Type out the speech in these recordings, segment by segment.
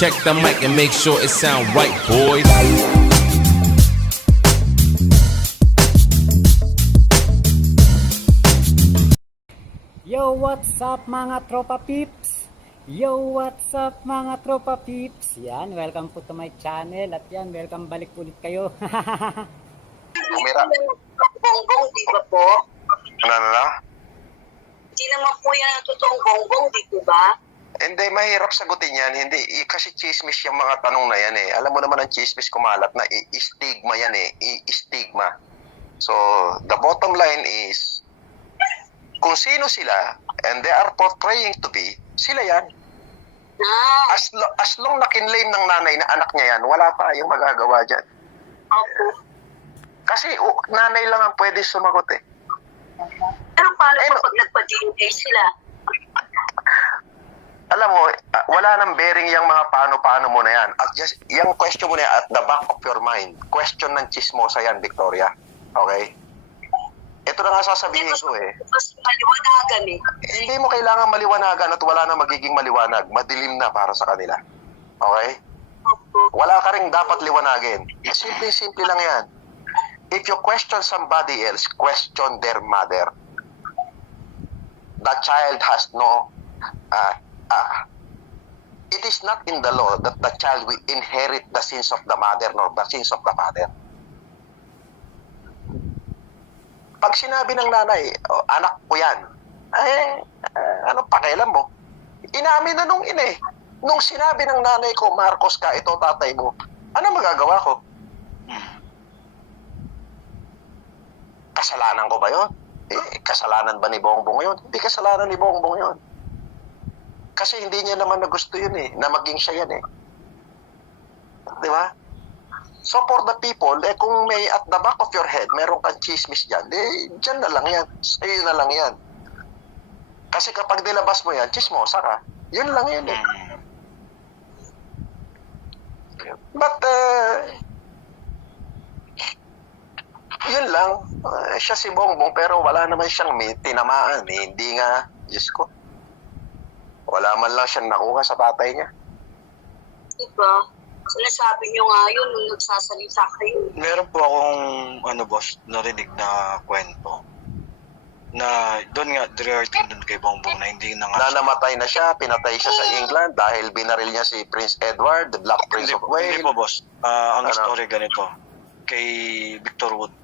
Check the mic and make sure it sound right, boys. Yo, what's up mga tropa peeps? Yo, what's up mga tropa peeps? Yan, welcome po to my channel. At yan, welcome balik ulit kayo. Umira. Bongbong, di ba po? Ano? Hindi naman po yan ang totoong bongbong, di po ba? Hindi, mahirap sagutin yan. Hindi, kasi chismis yung mga tanong na yan eh. Alam mo naman ang chismis kumalat na stigma yan eh. Stigma. So, the bottom line is, kung sino sila, and they are portraying to be, sila yan. Ah, As long na kinlaim ng nanay na anak niya yan, wala pa yung magagawa dyan. opo. Kasi nanay lang ang pwede sumagot eh. Pero paano po pag nagpa-DNA sila? Alam mo, wala nang bearing yung mga paano-paano mo na yan. At just, yung question mo na yan at the back of your mind. Question ng chismosa yan, Victoria. Okay? Ito na nga sasabihin ko eh. Mas maliwanagan eh. Hindi mo kailangan maliwanagan at wala na magiging maliwanag. Madilim na para sa kanila. Okay? Opo. Wala ka ring dapat liwanagin. Simple-simple lang yan. If you question somebody else, question their mother. The child has no... it is not in the law that the child will inherit the sins of the mother nor the sins of the father. Pag sinabi ng nanay, oh, anak ko yan, anong pakialam mo? Inamin na nung ina eh. Nung sinabi ng nanay ko, Marcos ka, ito tatay mo, ano magagawa ko? Kasalanan ko ba yun? Kasalanan ba ni Bongbong yun? Hindi kasalanan ni Bongbong yun. Kasi hindi niya naman na gusto yun eh, na maging siya yan eh. Di ba? So for the people, kung may at the back of your head, meron kang chismis dyan, dyan na lang yan. Sa'yo na lang yan. Kasi kapag nilabas mo yan, chismosa ka. Yun lang yun eh. But, yun lang. Siya si Bongbong, pero wala naman siyang tinamaan eh. Hindi nga, Diyos ko. Wala man lang siyang nakuha sa tatay niya. Diba? Sinasabi nyo nga yun nung nagsasalita kayo. Meron po akong, boss, narinig na kwento na doon nga, regarding doon kay Bongbong na hindi na nga... Na namatay na siya, pinatay siya sa England dahil binaril niya si Prince Edward, the Black Prince of Wales. Hindi po, boss. Ang Ano? story ganito, kay Victor Wood.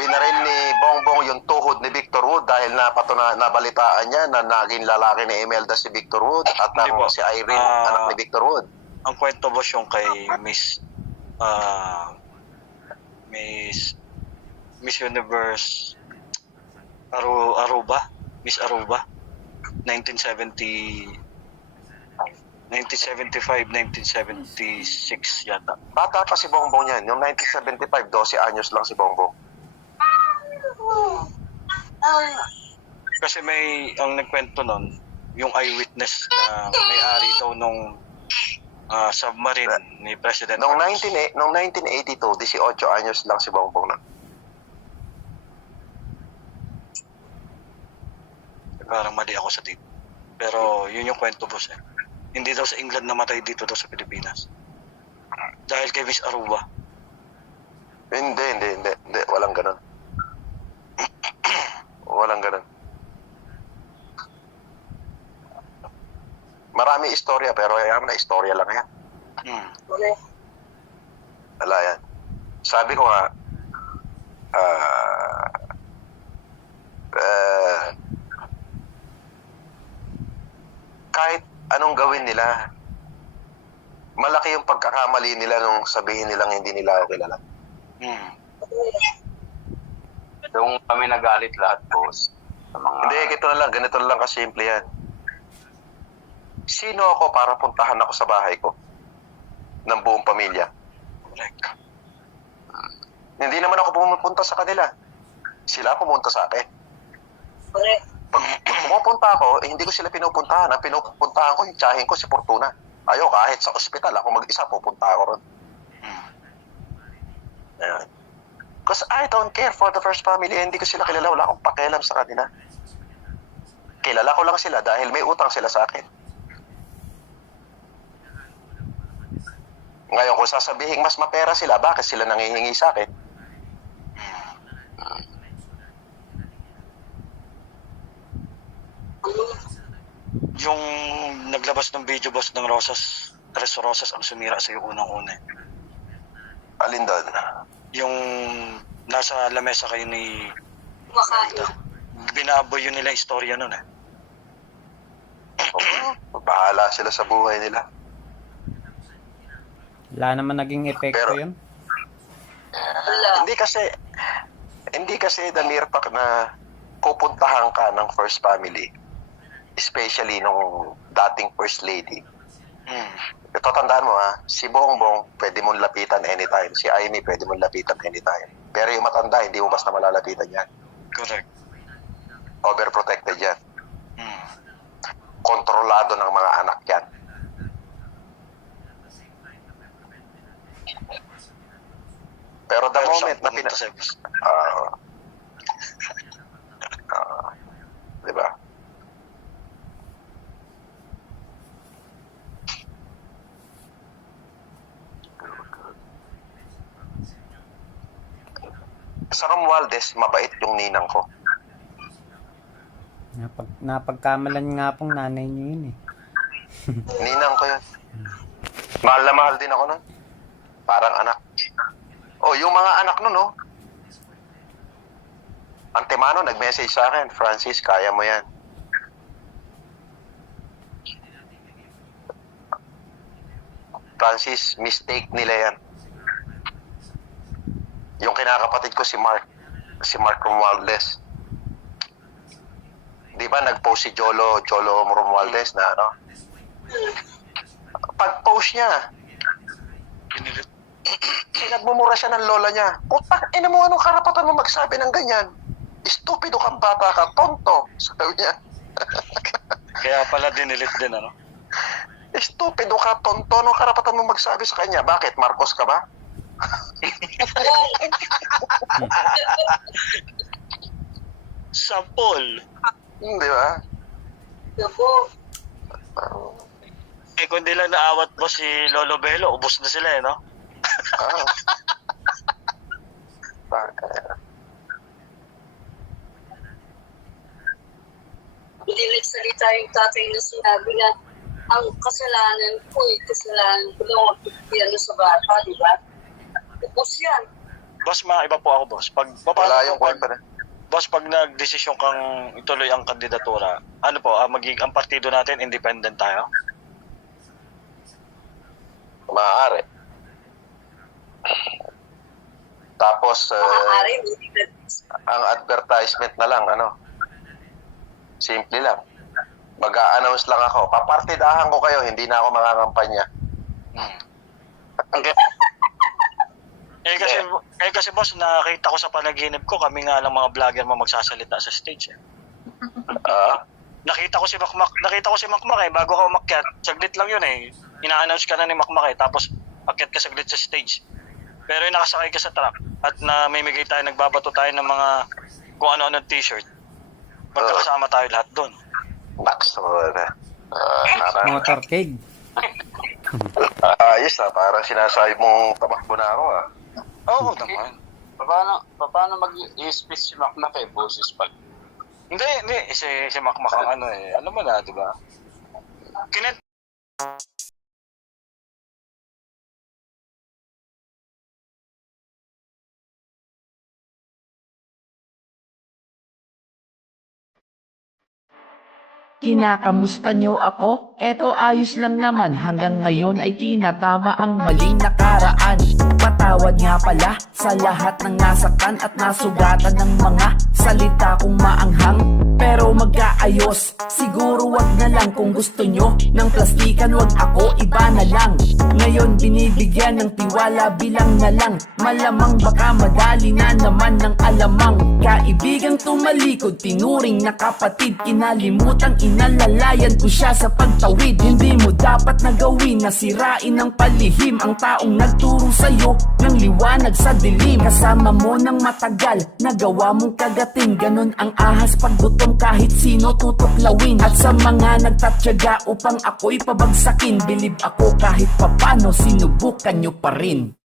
Binaril ni Bongbong yung tuhod ni Victor Wood dahil nabalitaan niya na naging lalaki ni Imelda si Victor Wood at Hindi po. si Irene, anak ni Victor Wood. Ang kwento, boss, yung kay Miss Universe Aruba, Miss Aruba, 1975, 1976 yata. Bata pa si Bongbong yan. Yung 1975, 12 anyos lang si Bongbong. Kasi ang nagkwento nun, yung eyewitness na may-ari daw nung submarine ni President Noong Marcos. 1982, 18 anyos lang si Bongbong na. Parang mali ako sa date. Pero yun yung kwento, boss eh. Hindi daw sa England namatay, dito daw sa Pilipinas. Dahil kay Miss Aruba. Hindi. Walang ganun. Walang ganun. Marami istorya, pero yaman na istorya lang yan. Okay. Wala yan. Sabi ko nga, kahit anong gawin nila, malaki yung pagkakamali nila nung sabihin nilang hindi nila ako kilala. Doon kami nagalit lahat, boss. Sa mga... Hindi, ganito na lang kasimple yan. Sino ako para puntahan ako sa bahay ko? Ng buong pamilya. Correct. Hindi naman ako pumupunta sa kanila. Sila pumunta sa akin. Correct. Pag pumupunta ako, hindi ko sila pinupuntahan. Ang pinupuntahan ko, yung tiyahin ko si Fortuna. Kahit sa ospital, ako mag-isa, pupunta ako ron. Ayan. Because I don't care for the first family. Hindi ko sila kilala. Wala akong pakialam sa kanila. Kilala ko lang sila dahil may utang sila sa akin. Ngayon, kung sasabihin mas mapera sila, bakit sila nangihingi sa akin? Yung naglabas ng video, boss, ng Rosas, Tres Rosas ang sumira sa iyo unang-una. Alin doon? Yung nasa lamesa kayo ni Kumakain. binaboy yun nila istorya nun eh. Bahala sila sa buhay nila. Wala naman naging epekto Pero- yun. Wala. Hindi kasi the mere fact na pupuntahan ka ng first family, especially nung dating first lady. Ito, tandaan mo ha, si Bongbong pwede mong lapitan anytime, si Amy pwede mong lapitan anytime. Pero yung matanda, hindi mo basta malalapitan yan. Correct. Overprotected yan. Kontrolado ng mga anak yan. Pero the Pero moment na pumunta sa'yo, boss. Di ba? Sa Romualdez, mabait yung ninang ko. Napagkamalan nga pong nanay niyo yun eh. Ninang ko yun. Mahal na mahal din ako nun. Parang anak. Oh, yung mga anak nun, no? Antemano, nag-message sa akin, Francis, kaya mo yan. Francis, mistake nila yan. Yung kinakapatid ko si Mark Romualdez. Di ba nag-post si Jolo Romualdez na ano? Pag-post niya, pinagmumura siya ng lola niya. Putang ina mo, anong karapatan mo magsabi ng ganyan? Estupido kang bata ka, tonto. Sabi niya. Kaya pala dinilit din, ano? Estupido ka, tonto. Anong karapatan mo magsabi sa kanya? Bakit? Marcos ka ba? Sampol. Di ba? Gabo. Eh, kung di lang naawat mo si Lolo Bello, ubos na sila eh, no? Ah. Hindi nagsalita yung tatay na sinabi na ang kasalanan ko kasalanan ko lang magpipiyano sa bata, di ba? Tapos yan. Boss, mga iba po ako, boss. Wala yung kwento na. Boss, pag nagdesisyon kang ituloy ang kandidatura, ano po, ang partido natin, independent tayo? Maaari. Tapos, Maaari, hindi na. ang advertisement na lang, ano? Simple lang. Mag-a-announce lang ako. Papartidahan ko kayo, hindi na ako makakampanya. Kasi boss, nakita ko sa panaginip ko, kami nga lang mga vlogger mo magsasalita sa stage. Eh. Nakita ko si Makmak eh, bago ka umakyat, saglit lang yun eh. Ina-announce ka na ni Makmak eh, tapos akyat ka saglit sa stage. Pero yung nakasakay ka sa truck at namimigay tayo, nagbabato tayo ng mga kung ano-ano t-shirt. Magkakasama tayo lahat doon. Max, Motorcade. ayos na, parang sinasabi mong tamakbo na ako ah. Oo naman. Paano mag-i-speech si Makmak eh, boses pa? Hindi. Si Makmak ang ano eh. Alam mo na, di ba? Kinakamusta niyo ako? Eto ayos lang naman, hanggang ngayon ay tinatama ang maling nakaraan. Patawad nga pala sa lahat ng nasaktan at nasugatan ng mga salita kong maanghang. Pero magkaayos, siguro wag na lang kung gusto nyo ng plastikan, wag ako, iba na lang. Ngayon binibigyan ng tiwala bilang na lang, malamang baka madali na naman ng alamang. Kaibigang tumalikod, tinuring na kapatid, kinalimutang inalalayan ko siya sa pagtawid. Hindi mo dapat na gawin na sirain ng palihim ang taong nagturo sa'yo ng liwanag sa dilim. Kasama mo ng matagal, nagawa mong kagating, ganun ang ahas pag gutom kong kahit sino tutuklawin. At sa mga nagtatyaga upang ako'y pabagsakin, bilib ako kahit papano sinubukan nyo pa rin.